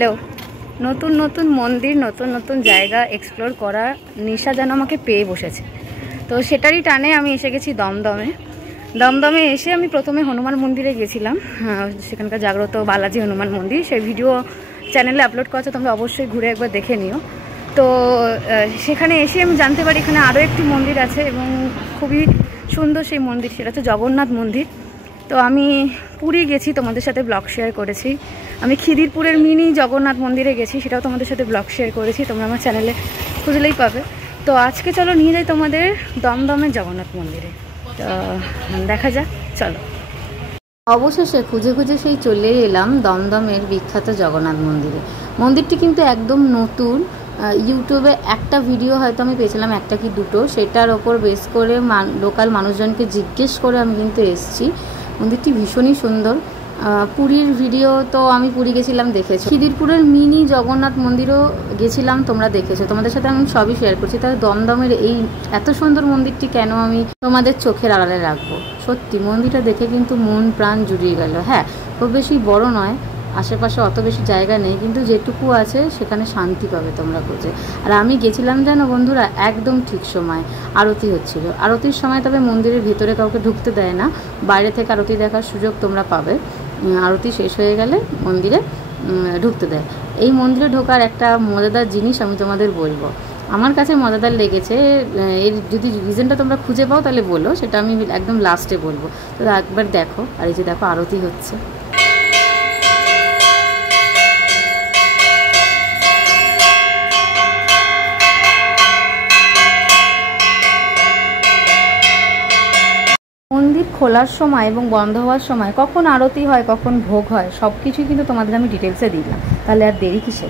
Hello, নতুন নতুন মন্দির, নতুন নতুন জায়গা এক্সপ্লোর করার নেশা যেন আমাকে পেয়ে বসেছে। তো সেটারই টানে আমি এসে গেছি দমদমে এসে আমি প্রথমে হনুমান মন্দিরে গেছিলাম। সেখানকার জাগ্রত বালাজি হনুমান মন্দির, সেই ভিডিও চ্যানেলে আপলোড করেছে, তোমরা অবশ্যই ঘুরে একবার দেখে নিও। তো সেখানে এসে আমি জানতে পারি এখানে আরও একটি মন্দির আছে এবং খুবই সুন্দর সেই মন্দির, সেটা হচ্ছে জগন্নাথ মন্দির। তো আমি পুরী গেছি, তোমাদের সাথে ব্লগ শেয়ার করেছি। আমি খিদিরপুরের মিনি জগন্নাথ মন্দিরে গেছি, সেটাও তোমাদের সাথে ব্লগ শেয়ার করেছি, তোমরা আমার চ্যানেলে খুঁজলেই পাবে। তো আজকে চলো নিয়ে যাই তোমাদের দমদমের জগন্নাথ মন্দিরে। তো দেখা যাক, চলো। অবশেষে খুঁজে খুঁজে সেই চলে এলাম দমদমের বিখ্যাত জগন্নাথ মন্দিরে। মন্দিরটি কিন্তু একদম নতুন। ইউটিউবে একটা ভিডিও হয়তো আমি পেয়েছিলাম, একটা কি দুটো, সেটার ওপর বেস করে লোকাল মানুষজনকে জিজ্ঞেস করে আমি কিন্তু এসেছি। মন্দিরটি ভীষণই সুন্দর। পুরীর ভিডিও তো আমি পুরী গেছিলাম, দেখেছি। খিদিরপুরের মিনি জগন্নাথ মন্দিরও গেছিলাম, তোমরা দেখেছো। তোমাদের সাথে আমি সবই শেয়ার করছি। তাহলে দমদমের এই এত সুন্দর মন্দিরটি কেন আমি তোমাদের চোখের আড়ালে রাখবো? সত্যি মন্দিরটা দেখে কিন্তু মন প্রাণ জুড়িয়ে গেল। হ্যাঁ, খুব বেশি বড় নয়, আশেপাশে অত বেশি জায়গা নেই, কিন্তু যেটুকু আছে সেখানে শান্তি পাবে তোমরা খুঁজে। আর আমি গেছিলাম জানো বন্ধুরা, একদম ঠিক সময় আরতি হচ্ছিল। আরতির সময় তবে মন্দিরের ভিতরে কাউকে ঢুকতে দেয় না, বাইরে থেকে আরতি দেখার সুযোগ তোমরা পাবে। আরতি শেষ হয়ে গেলে মন্দিরে ঢুকতে দেয়। এই মন্দিরে ঢোকার একটা মজাদার জিনিস আমি তোমাদের বলবো, আমার কাছে মজাদার লেগেছে। এর যদি রিজনটা তোমরা খুঁজে পাও তাহলে বলো, সেটা আমি একদম লাস্টে বলবো। তো একবার দেখো, আর এই যে দেখো আরতি হচ্ছে। মন্দির খোলার সময় এবং বন্ধ হওয়ার সময় কখন আরতি হয়, কখন ভোগ হয়, সব কিছুই কিন্তু তোমাদের আমি ডিটেলসে দিলাম। তাহলে আর দেরি কিসে?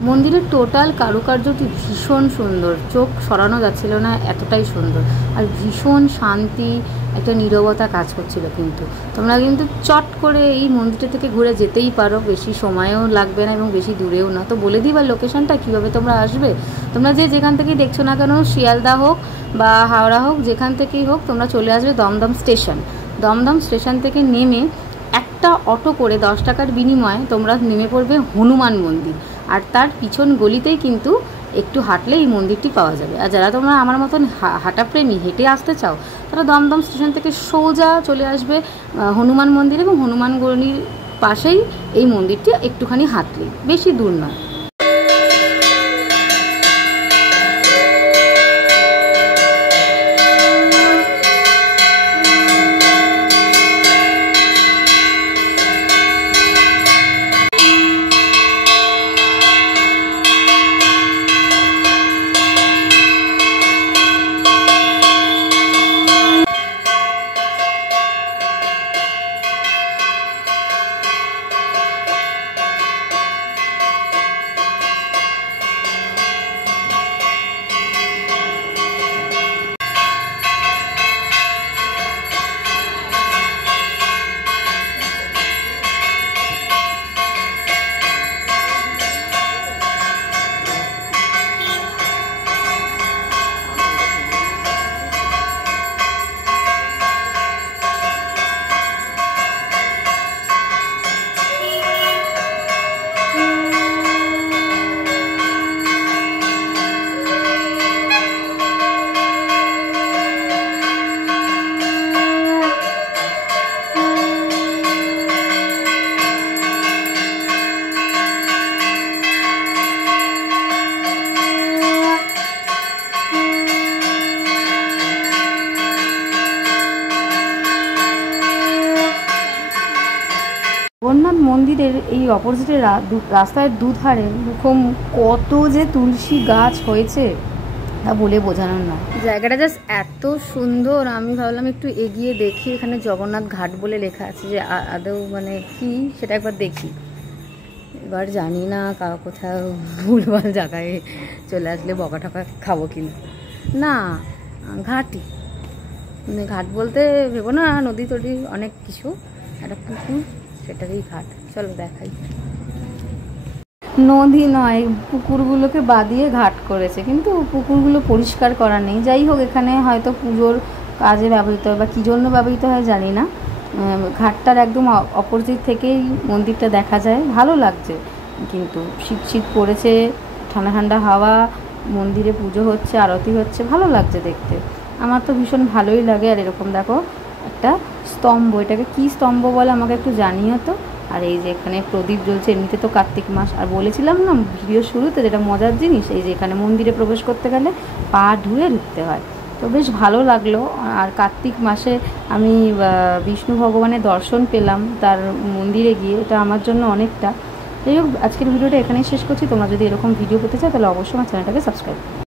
মন্দিরের টোটাল কারুকার্যটি ভীষণ সুন্দর, চোখ সরানো যাচ্ছিল না, এতটাই সুন্দর। আর ভীষণ শান্তি, একটা নীরবতা কাজ করছিল। কিন্তু তোমরা কিন্তু চট করে এই মন্দিরটা থেকে ঘুরে যেতেই পারো, বেশি সময়ও লাগবে না এবং বেশি দূরেও না। তো বলে দিই বা লোকেশনটা কীভাবে তোমরা আসবে। তোমরা যেখান থেকেই দেখছো না কেন, শিয়ালদা হোক বা হাওড়া হোক, যেখান থেকেই হোক, তোমরা চলে আসবে দমদম স্টেশন। দমদম স্টেশন থেকে নেমে একটা অটো করে 10 টাকার বিনিময়ে তোমরা নেমে পড়বে হনুমান মন্দির। আর তার পিছন গলিতেই কিন্তু একটু হাঁটলে এই মন্দিরটি পাওয়া যাবে। আর যারা তোমরা আমার মতন হাঁটাপ্রেমী, হেঁটে আসতে চাও, তারা দমদম স্টেশন থেকে সোজা চলে আসবে হনুমান মন্দির, এবং হনুমান গলির পাশেই এই মন্দিরটি, একটুখানি হাঁটলেই, বেশি দূর নয়। জগন্নাথ মন্দিরের এই অপোজিটের রাস্তার দুধারে কত যে তুলসী গাছ হয়েছে তা বলে বোঝানোর না। জায়গাটা জাস্ট এত সুন্দর, আমি ভাবলাম একটু এগিয়ে দেখি। এখানে জগন্নাথ ঘাট বলে লেখা আছে, যে আদৌ মানে কি সেটা একবার দেখি। এবার জানি না কোথাও ভুলভাল জায়গায় চলে আসলে বকা টকা খাবো কিনা। না, ঘাটই, ঘাট বলতে ভেবো না নদী টদী, অনেক কিছু, একটা পুকুর, সেটারই ঘাট। চলো দেখাই। নদী নয়, পুকুরগুলোকে বাদিয়ে ঘাট করেছে, কিন্তু পুকুরগুলো পরিষ্কার করা নেই। যাই হোক, এখানে হয়তো পুজোর কাজে ব্যবহৃত হয় বা কী জন্য ব্যবহৃত হয় জানি না। ঘাটটার একদম অপোজিট থেকেই মন্দিরটা দেখা যায়, ভালো লাগছে। কিন্তু শীত শীত পড়েছে, ঠান্ডা ঠান্ডা হাওয়া, মন্দিরে পুজো হচ্ছে, আরতি হচ্ছে, ভালো লাগছে দেখতে। আমার তো ভীষণ ভালোই লাগে। আর এরকম দেখো একটা স্তম্ভ, এটাকে কী স্তম্ভ বলে আমাকে একটু জানিও তো। আর এই যে এখানে প্রদীপ জ্বলছে, এমনিতে তো কার্তিক মাস, আর বলেছিলাম না ভিডিও শুরুতে যেটা মজার জিনিস, এই যে এখানে মন্দিরে প্রবেশ করতে গেলে পা ধুয়ে ঢুকতে হয়। তো বেশ ভালো লাগলো। আর কার্তিক মাসে আমি বিষ্ণু ভগবানের দর্শন পেলাম তার মন্দিরে গিয়ে, এটা আমার জন্য অনেকটা। যাই হোক, আজকের ভিডিওটা এখানেই শেষ করছি। তোমরা যদি এরকম ভিডিও পেতে চাও তাহলে অবশ্যই আমার চ্যানেলটাকে সাবস্ক্রাইব করো।